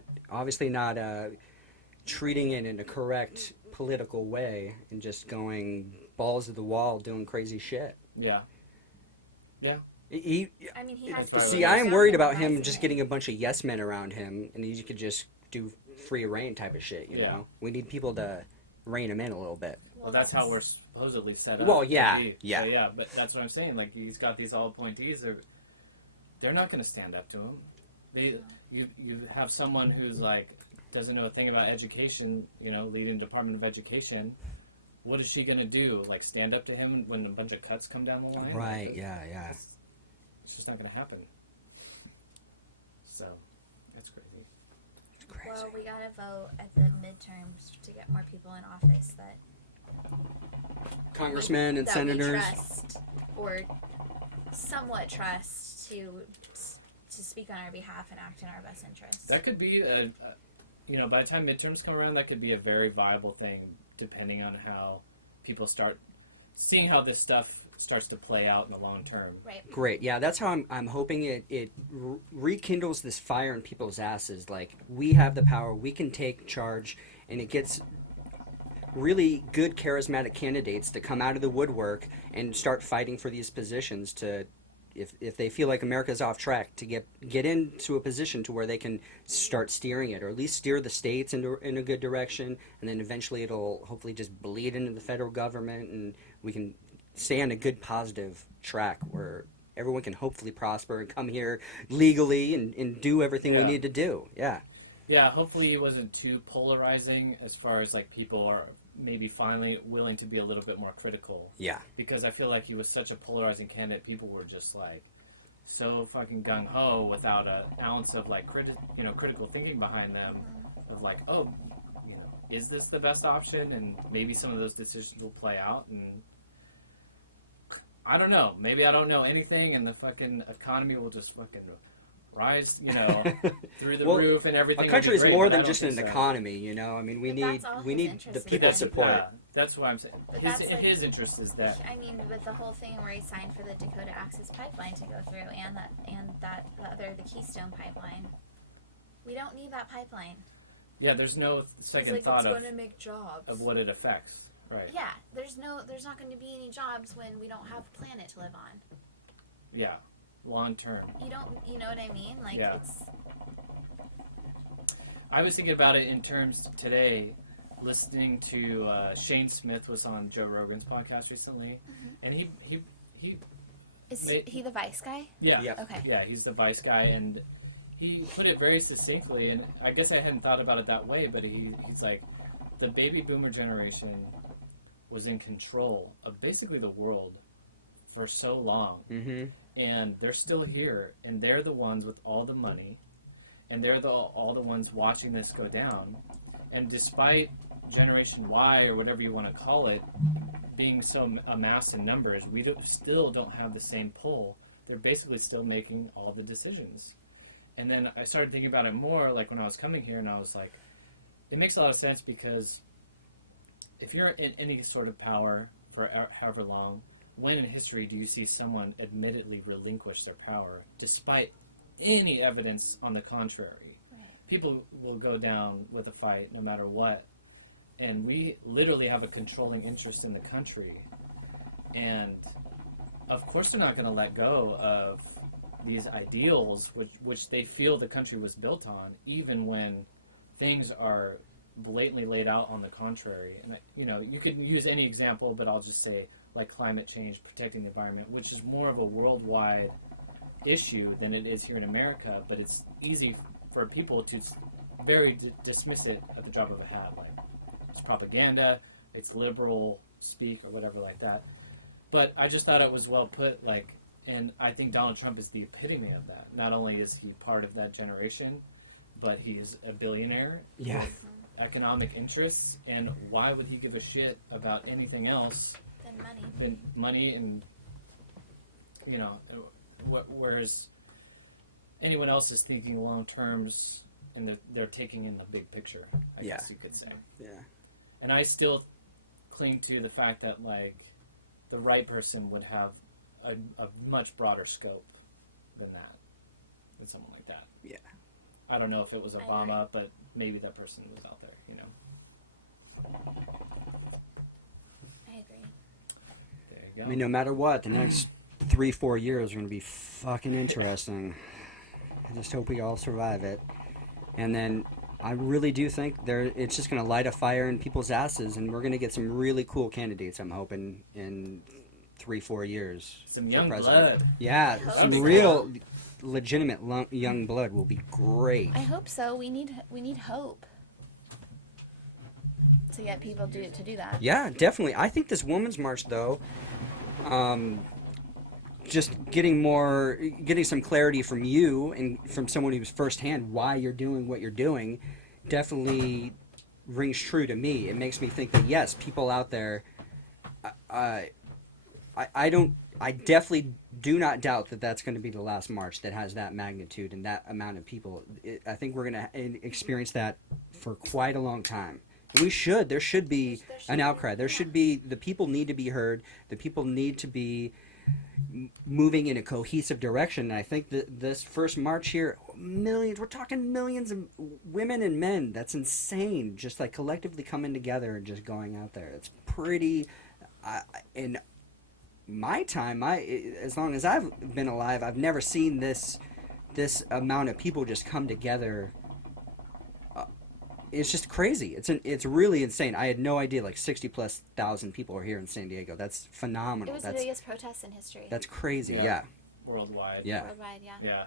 treating it in a correct political way and just going balls to the wall doing crazy shit. Yeah. He, I mean, he has. That's see, I am worried about him just getting a bunch of yes men around him, and he could just do free reign type of shit. You Yeah. know, we need people to rein him in a little bit. Well, that's how we're supposedly set up. Well, to yeah, be. yeah. So, yeah, but that's what I'm saying. Like, he's got these all appointees. They're not going to stand up to him. You have someone who's like doesn't know a thing about education. You know, leading Department of Education. What is she going to do? Like, stand up to him when a bunch of cuts come down the line? Right? Like, Yeah. It's just not going to happen. So, that's crazy. It's crazy. Well, we gotta vote at the midterms to get more people in office that Congressmen and that senators. we trust or somewhat trust to speak on our behalf and act in our best interest. That could be by the time midterms come around, that could be a very viable thing, depending on how people start seeing how this stuff starts to play out in the long term. Right. Great. Yeah, that's how I'm hoping it rekindles this fire in people's asses. Like, we have the power, we can take charge, and it gets really good charismatic candidates to come out of the woodwork and start fighting for these positions to, if they feel like America's off track, to get into a position to where they can start steering it, or at least steer the states in a good direction, and then eventually it'll hopefully just bleed into the federal government, and we can stay on a good positive track where everyone can hopefully prosper and come here legally and do everything we Yeah. need to do. Yeah. Yeah, hopefully he wasn't too polarizing as far as like people are maybe finally willing to be a little bit more critical. Yeah. Because I feel like he was such a polarizing candidate, people were just like so fucking gung ho without an ounce of like critical thinking behind them, of like, oh, is this the best option? And maybe some of those decisions will play out, and I don't know. Maybe I don't know anything, and the fucking economy will just fucking rise, through the Well, roof, and everything. Our country will is be great, more but I than don't just think an so. economy, I mean, we But need that's all we his need interest the is people in. support. Yeah, that's what I'm saying. But that's like- His interest is that. I mean, with the whole thing where he signed for the Dakota Access Pipeline to go through, and the Keystone Pipeline, we don't need that pipeline. Yeah, there's no second It's thought going to make jobs. of what it affects. Right. Yeah, there's not going to be any jobs when we don't have a planet to live on. Yeah. Long term. You know what I mean? Like, Yeah. it's, I was thinking about it in terms today, listening to Shane Smith was on Joe Rogan's podcast recently, and he is They- he the Vice guy? yeah. Yep. Okay. Yeah, he's the vice guy, and he put it very succinctly, and I guess I hadn't thought about it that way, but he's like, the baby boomer generation was in control of basically the world for so long, Mm-hmm. and they're still here, and they're the ones with all the money, and they're all the ones watching this go down, and despite Generation Y, or whatever you want to call it, being so amassed in numbers, we still don't have the same pull. They're basically still making all the decisions. And then I started thinking about it more, like when I was coming here, and I was like, it makes a lot of sense, because if you're in any sort of power for however long, when in history do you see someone admittedly relinquish their power despite any evidence on the contrary? Right. People will go down with a fight no matter what. And we literally have a controlling interest in the country. And of course they're not going to let go of these ideals which they feel the country was built on, even when things are blatantly laid out on the contrary. And you could use any example, but I'll just say like climate change, protecting the environment, which is more of a worldwide issue than it is here in America, but it's easy for people to very dismiss it at the drop of a hat. Like, it's propaganda, it's liberal speak, or whatever like that. But I just thought it was well put, like, and I think Donald Trump is the epitome of that. Not only is he part of that generation, but he is a billionaire Yeah. with economic interests, and why would he give a shit about anything else Then money. than money and, you know, whereas anyone else is thinking long terms and they're taking in the big picture, I Yeah. guess you could say. Yeah. And I still cling to the fact that, like, the right person would have a much broader scope than someone like that. Yeah. I don't know if it was I agree. Obama, but maybe that person was out there, you know. I agree. There you go. I mean, no matter what, the next 3-4 years are going to be fucking interesting. I just hope we all survive it. And then I really do think it's just going to light a fire in people's asses, and we're going to get some really cool candidates, I'm hoping, in 3-4 years. Some for young president. blood. Yeah, Hope some so. real, legitimate young blood will be great. I hope so. We need hope to get people to do that. Yeah, definitely. I think this Women's March, though, just getting some clarity from you and from someone who's firsthand why you're doing what you're doing, definitely rings true to me. It makes me think that yes, people out there, I definitely do not doubt that that's going to be the last march that has that magnitude and that amount of people. I think we're going to experience that for quite a long time. We should. There should be an outcry. There should be. The people need to be heard. The people need to be moving in a cohesive direction. And I think that this first march here, millions. We're talking millions of women and men. That's insane. Just like collectively coming together and just going out there. It's pretty. In my time, as long as I've been alive, I've never seen this amount of people just come together. It's just crazy. It's really insane. I had no idea. Like 60,000+ people are here in San Diego. That's phenomenal. It was That's the biggest protest in history. that's crazy. Yeah. Yeah. Worldwide. Yeah. Worldwide, yeah. Yeah.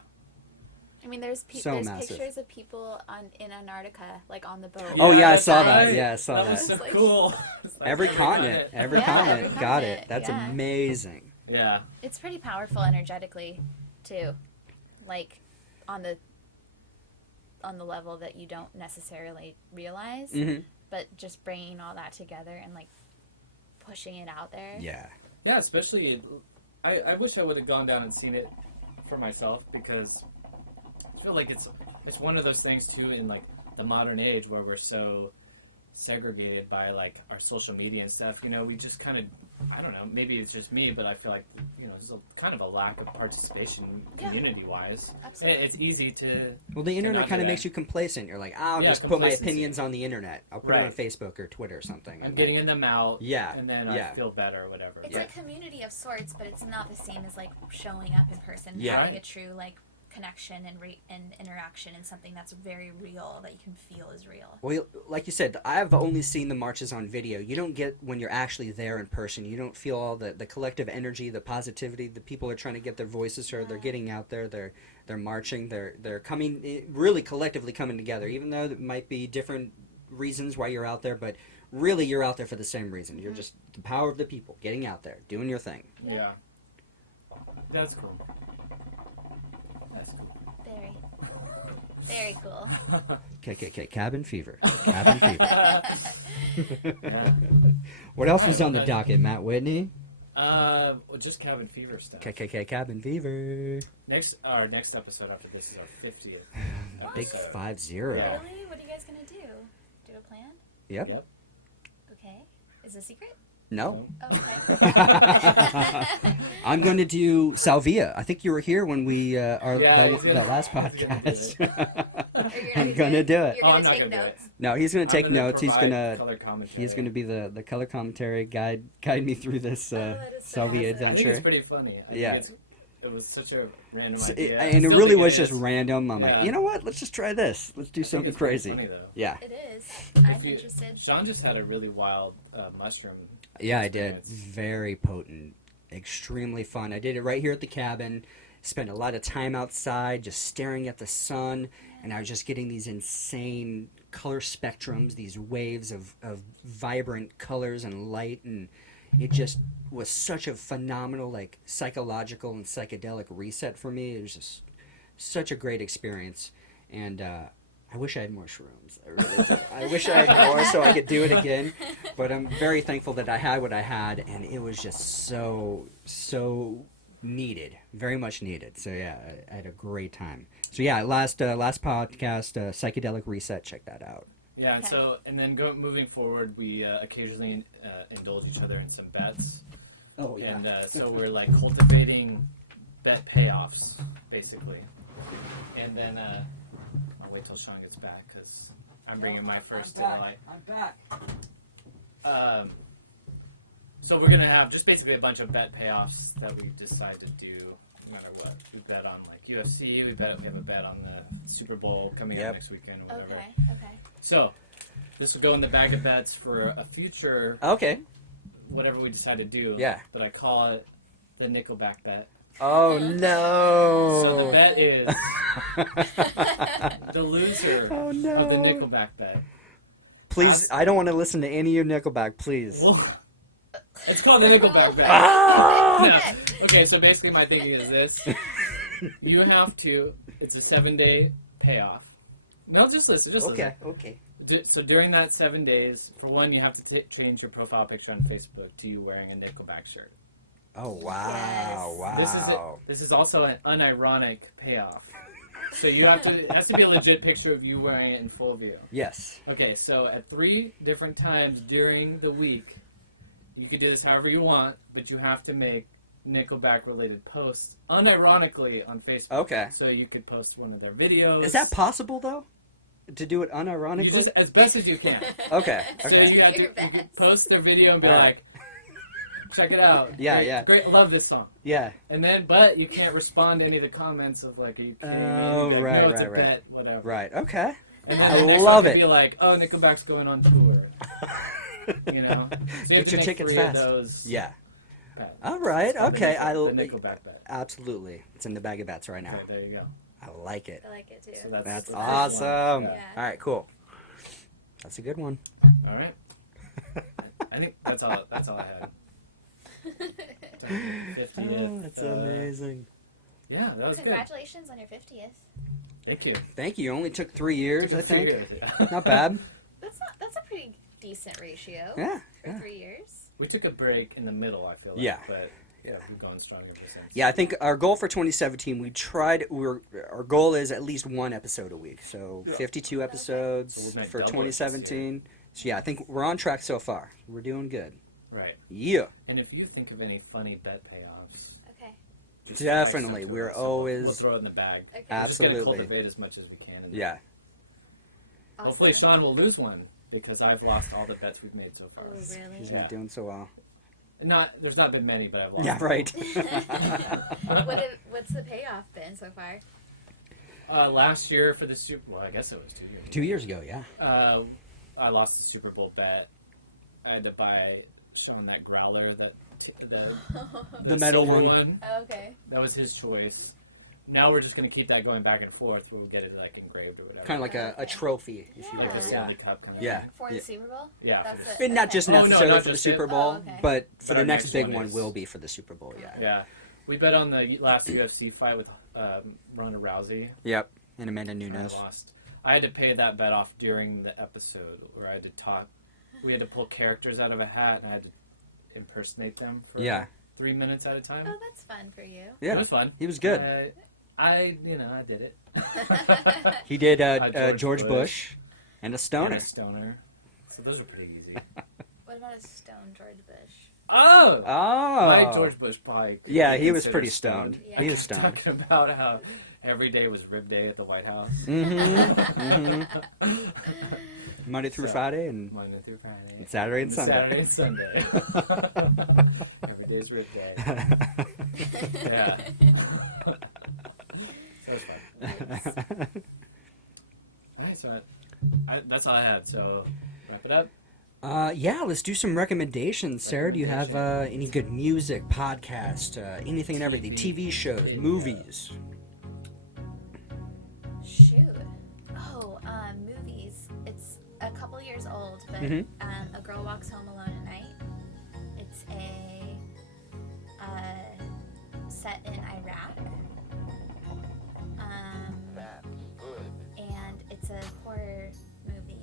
I mean, there's So there's massive. pictures of people in Antarctica, like on the boat. Oh yeah, I that's saw right. that. Yeah, I saw That was that. so Like- cool. It's like Every continent, every Yeah, continent every got it. continent, That's yeah. amazing. Yeah. It's pretty powerful energetically, too. Like on the level that you don't necessarily realize, Hmm. but just bringing all that together and like pushing it out there. Yeah. Yeah, especially, I wish I would have gone down and seen it for myself, because I feel like it's one of those things too in like the modern age where we're so segregated by like our social media and stuff. You know, we just kind of, I don't know, maybe it's just me, but I feel like, you know, there's kind of a lack of participation Yeah. community-wise. Absolutely. It's easy to, Well, the internet not kind do of that. makes you complacent. You're like, I'll Yeah, just put my complacency. opinions on the internet. I'll put it on Right. Facebook or Twitter or something. I'm and getting then- in them out, Yeah, and then yeah. I feel better or whatever. It's Yeah. a community of sorts, but it's not the same as like showing up in person, Yeah. having Right. a true like connection and interaction and something that's very real that you can feel is real. Well, like you said, I've only seen the marches on video. You don't get when you're actually there in person. You don't feel all the collective energy, the positivity. The people are trying to get their voices heard. They're getting out there. They're marching. They're coming really collectively coming together. Even though there might be different reasons why you're out there, but really you're out there for the same reason. You're just the power of the people getting out there, doing your thing. Yeah. That's cool. That's cool. Very, very cool. KKK Cabin Fever. Cabin Fever. Yeah. What else was on the Okay. docket, Matt Whitney? Well, just cabin fever stuff. KKK Cabin Fever. Our next episode after this is our 50th. Big episode. 5-0. Yeah. Really? What are you guys gonna do? Do a plan? Yep. Yep. Okay. Is it a secret? No. Oh, okay. I'm going to do Salvia. I think you were here when we Yeah, he's gonna- that last he's gonna do podcast. You're I'm gonna do it. You're Oh, gonna I'm not take gonna do it. notes. No, he's going to take I'm gonna notes. He's provide going to color commentary. be the color commentary guide me through this that is so Salvia awesome. I think it's adventure. pretty funny. I Yeah. think it was such a random So idea. and it Still really think was it just is. random. I'm Yeah. like, you know what? Let's just try this. Let's do I think something it's pretty crazy. funny, though. Yeah. It is. I'm If you- interested. Sean just had a really wild mushroom. Yeah, I did. experience. Very potent, extremely fun. I did it right here at the cabin. spent a lot of time outside just staring at the sun, and I was just getting these insane color spectrums, these waves of vibrant colors and light, and it just was such a phenomenal, like, psychological and psychedelic reset for me. It was just such a great experience, and I wish I had more shrooms. I really do. I wish I had more so I could do it again, but I'm very thankful that I had what I had, and it was just so needed, very much needed. So yeah, I had a great time. So yeah, last podcast, psychedelic reset. Check that out. Yeah, and Okay. so and then moving forward, we occasionally indulge each other in some bets, Oh and so we're like cultivating bet payoffs, basically. And then I'll wait till Sean gets back because I'm bringing my first tonight. I'm back. So we're gonna have just basically a bunch of bet payoffs that we decide to do, no matter what. We bet on like UFC. We have a bet on the Super Bowl coming Yep. up next weekend or whatever. Okay. So this will go in the bag of bets for a future Okay. whatever we decide to do. Yeah. But I call it the Nickelback bet. Oh no. So the bet is the loser Oh, no. of the Nickelback bet. Please, I don't want to listen to any of Nickelback. Please. Well, it's called the Nickelback bet. Ah! No. Okay, so basically my thinking is this. You have to, it's a 7-day payoff. No, just listen, just listen. Okay. So during that 7 days, for one, you have to change your profile picture on Facebook to you wearing a Nickelback shirt. Oh wow! Yes. Wow. This is it. This is also an unironic payoff. So you have to, it has to be a legit picture of you wearing it in full view. Yes. Okay, so at 3 different times during the week, you could do this however you want, but you have to make Nickelback related posts unironically on Facebook. Okay. So you could post one of their videos. Is that possible though? To do it unironically? You just as best as you can. Okay. So Okay. you have to Your you could best. post their video and be All like, check it out. Yeah, Great, yeah. Great, love this song. Yeah. And then, but you can't respond to any of the comments of like, are you kidding me? Oh, You right, know it's right, a right. bet, whatever. Right. Okay. And then I the next love one could it. be like, oh, Nickelback's going on tour. You know? So you have Get to your make tickets 3 fast. of those Yeah. bets. All right. The Okay. The Nickelback bet. Absolutely. It's in the bag of bats right now. Okay, there you go. I like it. I like it too. So That's the first awesome. one. Yeah. All right. Cool. That's a good one. All right. I think that's all I had. 50th. That's amazing. Yeah, that was good. Congratulations on your 50th. Thank you. Thank you. Only took 3 years, Took I a few think. years, yeah. Not bad. That's a pretty decent ratio Yeah. for Yeah. 3 years. We took a break in the middle, I feel like. Yeah. But Yeah. we've gone stronger ever since. Yeah, I think our goal for 2017, our goal is at least 1 episode a week. So 52 episodes So we might for double it this 2017. So yeah, I think we're on track so far. We're doing good. Right. Yeah. And if you think of any funny bet payoffs, Okay. you should Definitely. write some to We're us. always- We'll throw it in the bag. Okay. We're just gonna Absolutely. cultivate as much as we can. Yeah. Awesome. Hopefully Sean will lose one because I've lost all the bets we've made so Oh, far. really? He's Yeah. not doing so well. There's not been many, but I've lost. Yeah, right. What's the payoff been so far? Last year for the Super Bowl, I guess it was 2 years. 2 years ago, yeah. I lost the Super Bowl bet. I had to buy Sean that growler, the metal silver one. Oh, okay. That was his choice. Now we're just gonna keep that going back and forth. We'll get it like engraved or whatever. Kind of like a Okay. trophy, if you like will. a Yeah. Stanley Cup kind of Yeah. thing. For Yeah. the Super Bowl? Yeah. That's for it. And not just Oh, no, necessarily not for the just Super it. Bowl, Oh, okay. but for But the our next next big one one is- will be for the Super Bowl, yeah. Yeah. We bet on the last UFC fight with Ronda Rousey. Yep. And Amanda I Nunes. lost. I had to pay that bet off during the episode where I had to talk. We had to pull characters out of a hat and I had to impersonate them for Yeah. 3 minutes at a time. Oh, that's fun for you. It Yeah. was fun. He was good. I did it. He did George George Bush. Bush and a And stoner. a stoner. So those are pretty easy. What about a stone George Bush? Oh! Oh. My George Bush probably. could Yeah, be he was considered pretty stoned. Yeah. He I was kept stoned. talking about how every day was rib day at the White House. Mm-hmm. Monday through So- Friday and Monday through Friday. and Saturday and Sunday. Saturday and Sunday. Every day's rib day. Yeah. That was fun. Alright, so that's all I had. So wrap it up. Yeah, let's do some recommendations. Sarah, do you have any good music, podcast, anything and everything? TV shows, movies? Shoot. Oh, movies. It's a couple years old, but Mhm. A Girl Walks Home Alone at Night. It's set in Iraq. And it's a horror movie,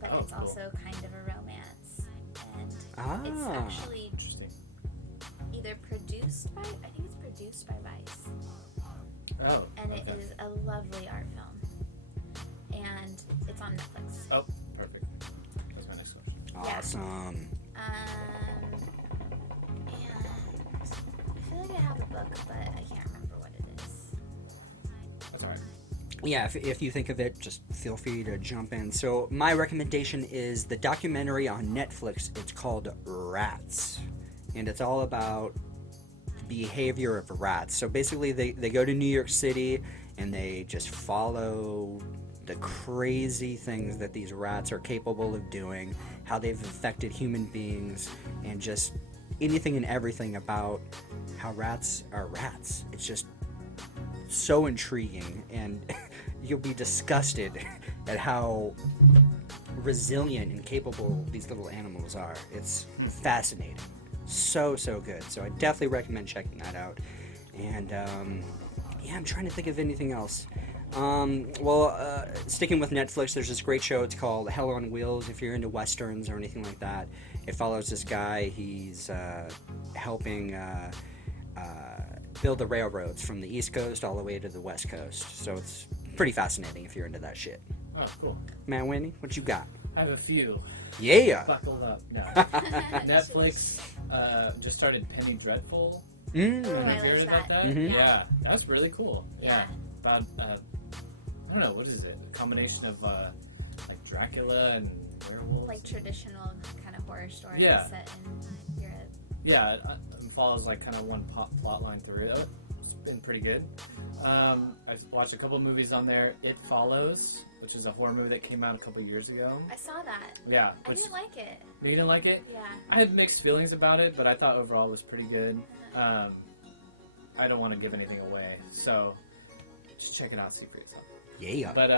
but it's cool. also kind of a romance. And it's Ah. actually Interesting. either produced by, I think it's produced by Vice. Oh. And it is a lovely art film. And it's on Netflix. Oh, perfect. That's my next question. Awesome. And I feel like I have a book, but I can't remember what it is. That's alright. Yeah, if you think of it, just feel free to jump in. So my recommendation is the documentary on Netflix. It's called Rats, and it's all about the behavior of rats. So basically, they go to New York City, and they just follow the crazy things that these rats are capable of doing, how they've affected human beings, and just anything and everything about how rats are rats. It's just so intriguing, and you'll be disgusted at how resilient and capable these little animals are. It's fascinating. So good. So I definitely recommend checking that out. And yeah, I'm trying to think of anything else. Sticking with Netflix, there's this great show. It's called Hell on Wheels. If you're into westerns or anything like that, it follows this guy. He's helping build the railroads from the East Coast all the way to the West Coast. So it's pretty fascinating if you're into that shit. Oh, cool. Man, Whitney, what you got? I have a few. Yeah. Buckle up. No. Netflix just started Penny Dreadful. Oh, I Have you like heard about that. that? Mhm. Yeah, that was really cool. Yeah. About I don't know, what is it? A combination of like Dracula and werewolves. Like traditional kind of horror stories Yeah. set in Europe. Yeah, it follows like kind of one plot line through it. It's been pretty good. I've watched a couple of movies on there. It Follows, which is a horror movie that came out a couple years ago. I saw that. Yeah. I didn't like it. You didn't like it? Yeah. I had mixed feelings about it, but I thought overall it was pretty good. I don't want to give anything away, so just check it out, see for yourself. Yeah. But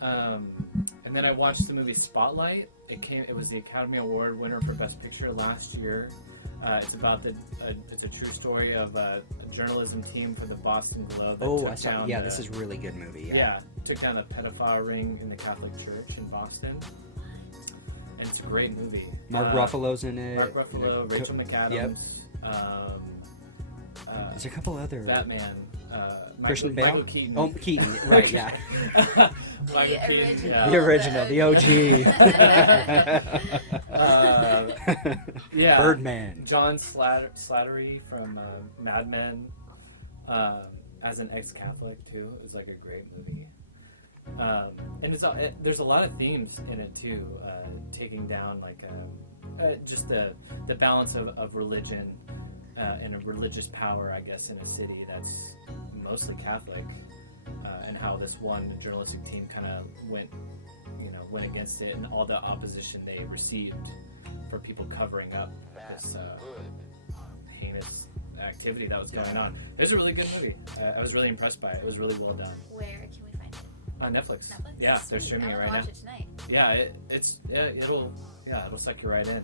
and then I watched the movie Spotlight. It was the Academy Award winner for Best Picture last year. It's about it's a true story of a journalism team for the Boston Globe. That Oh, took I saw. down Yeah, the- this is a really good movie. Yeah. Yeah, took down the pedophile ring in the Catholic Church in Boston, and it's a great movie. Mark Ruffalo's in it. Mark Ruffalo, Rachel McAdams. There's a couple other. Batman. Christian Bale. Michael Keaton. Oh, Keaton. Right. Yeah. Michael The Keaton. original. Yeah. The original, the OG. Yeah. Birdman. John Slattery from Mad Men, as an ex-Catholic too. It was like a great movie. And there's a lot of themes in it too, taking down like just the balance of religion and a religious power, I guess, in a city that's mostly Catholic, and how this one journalistic team kind of went against it, and all the opposition they received for people covering up this heinous activity that was going on. It was a really good movie. I was really impressed by it. It was really well done. Where can we find it? On Netflix. Netflix? Yeah, they're Sweet. streaming it I'm right gonna now. watch it tonight. Yeah, it'll suck you right in.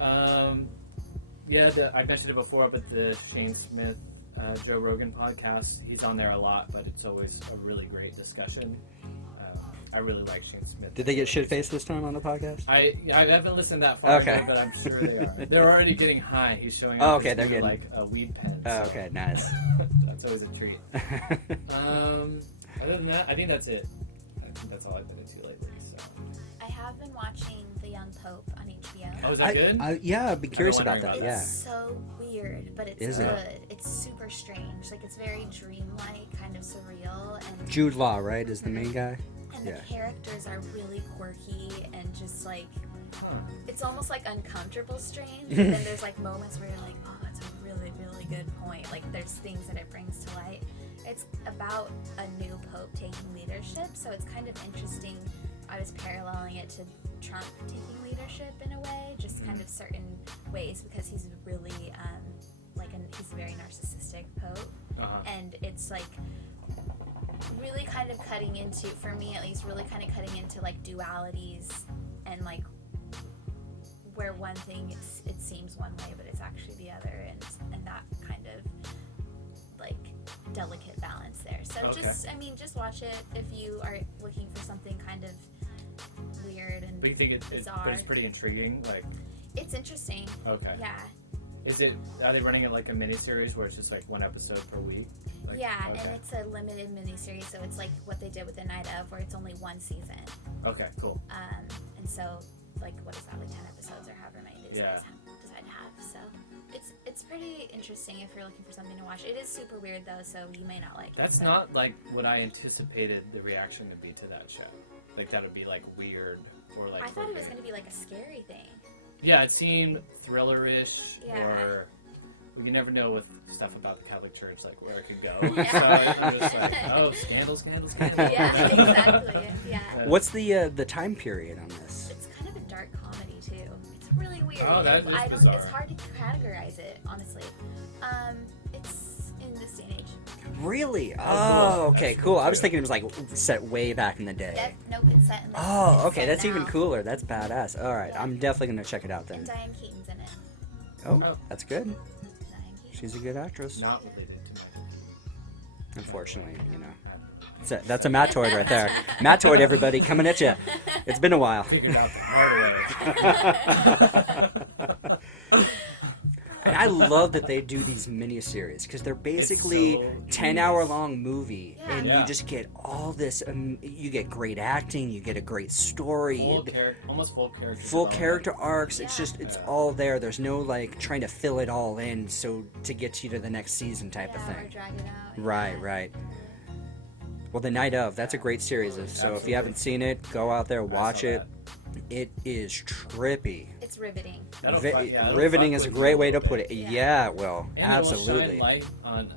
I mentioned it before, but the Shane Smith, Joe Rogan podcast, he's on there a lot, but it's always a really great discussion. I really like Shane Smith. Did they get shit-faced this time on the podcast? I haven't listened that far, Okay. but I'm sure they are. They're already getting high. He's showing Oh, off okay, his they're new, getting- like a weed pen. Oh, so okay, nice. That's always a treat. Other than that, I think that's it. I think that's all I've been into lately. So. I have been watching The Young Pope on HBO. Oh, is that good? Yeah, I'd be curious wondering about that. about Yeah. It's so weird, but it's Is good. it? It's super strange. Like, it's very dreamlike, kind of surreal, and Jude Law, right, is the main guy? and yeah. the characters are really quirky and just like Huh. it's almost like uncomfortable strange. But then there's like moments where you're like, oh, that's a really, really good point. Like, there's things that it brings to light. It's about a new pope taking leadership, so it's kind of interesting. I was paralleling it to Trump taking leadership in a way, just kind of certain ways, because he's really he's a very narcissistic Pope, and it's like really kind of cutting into, for me at least, really kind of cutting into like dualities and like where one thing it seems one way but it's actually the other, and that kind of like delicate balance there. So just watch it if you are looking for something kind of weird and But you think bizarre. but it's pretty intriguing, like. It's interesting. Okay. Yeah. Are they running it like a miniseries where it's just like one episode per week? Like, Yeah, okay. and it's a limited miniseries, so it's like what they did with The Night Of, where it's only one season. Okay, cool. And so, like, what is that, like 10 episodes or however many they Yeah. decide to have. So, it's pretty interesting if you're looking for something to watch. It is super weird, though, so you may not like it. That's but- not like what I anticipated the reaction to be to that show. Like that would be like weird or like. I thought it was going to be like a scary thing. Yeah, it seemed thriller-ish, Yeah. or you never know with stuff about the Catholic Church, like where it could go. Yeah. So it was like, oh, scandal. Yeah, exactly. Yeah. What's the time period on this? It's kind of a dark comedy, too. It's really weird. Oh, that is bizarre. It's hard to categorize it, honestly. It's in this day and age. Really? Oh, Oh, cool. okay, That's cool. really I was good. thinking it was like set way back in the day. Nope, it's set in this. Oh, it's okay, set that's now. even cooler. That's badass. All right, Yeah. I'm definitely gonna check it out And then. Diane Keaton's in it. Oh, Oh. that's good. Diane Keaton. She's a good actress. Not related to Michael Keaton. Unfortunately, you know. That's a Mattoid right there. Mattoid, everybody, coming at you. It's been a while. Figured out the hard way. And I love that they do these miniseries because they're basically so 10-hour-long movie, Yeah. and Yeah. you just get all this. You get great acting, you get a great story, Almost full character. full development. character arcs. It's Yeah. just it's all there. There's no like trying to fill it all in so to get you to the next season type of Yeah, or thing. drag it out. Right, right. Well, The Night Of, that's a great series. So if Absolutely. you haven't seen it, go out there, I watch saw it. that. It is trippy. It's riveting. That'll Vi- fuck- yeah, that'll riveting fuck is a with great you way to little put bit. it. Yeah. Yeah, well, And absolutely. it'll shine light on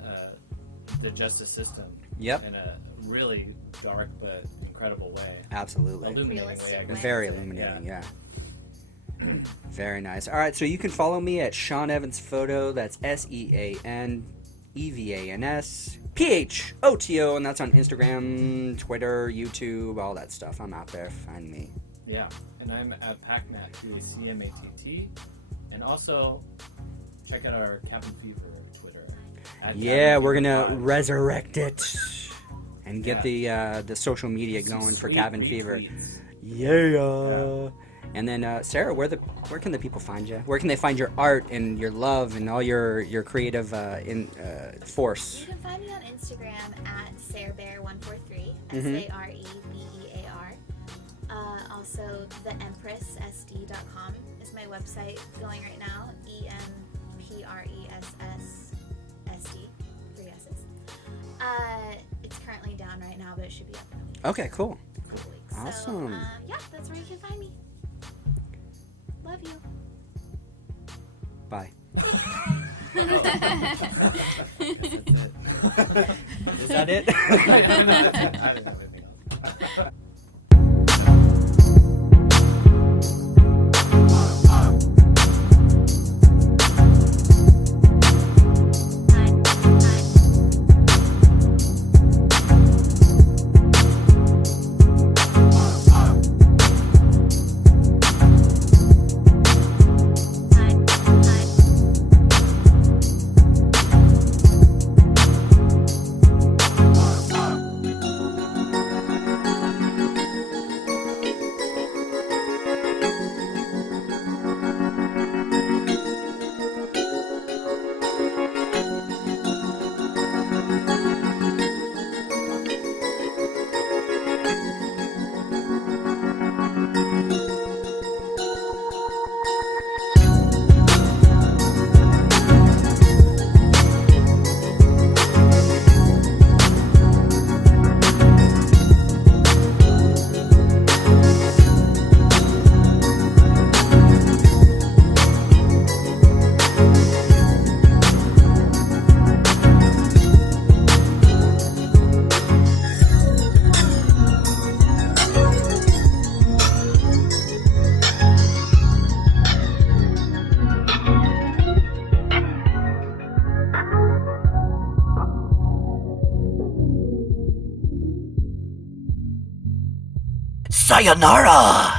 the justice system. Yep. In a really dark but incredible way. Absolutely. Illuminating Realistic way. I way. guess. Very illuminating, yeah. Very nice. All right, so you can follow me at Sean Evans Photo. That's SeanEvansPhoto, and that's on Instagram, Twitter, YouTube, all that stuff. I'm out there. Find me. Yeah, and I'm at PacMatt, CMATT, and also check out our Cabin Fever Twitter. at Yeah, Cabin we're Fever gonna 5. resurrect it and get the social media Some going for sweet Cabin Fever. retweets. Yeah. And then Sarah, where can the people find you? Where can they find your art and your love and all your creative force? You can find me on Instagram at SareBear143, Mhm. SareBear. Also, theempresssd.com is my website going right now. EMPRESSSD, 3 S's. It's currently down right now, but it should be up in a week. Okay, cool. Couple weeks. Awesome. So, yeah, that's where you can find me. Love you. Bye. Is that it? I don't know anything else. Sayonara!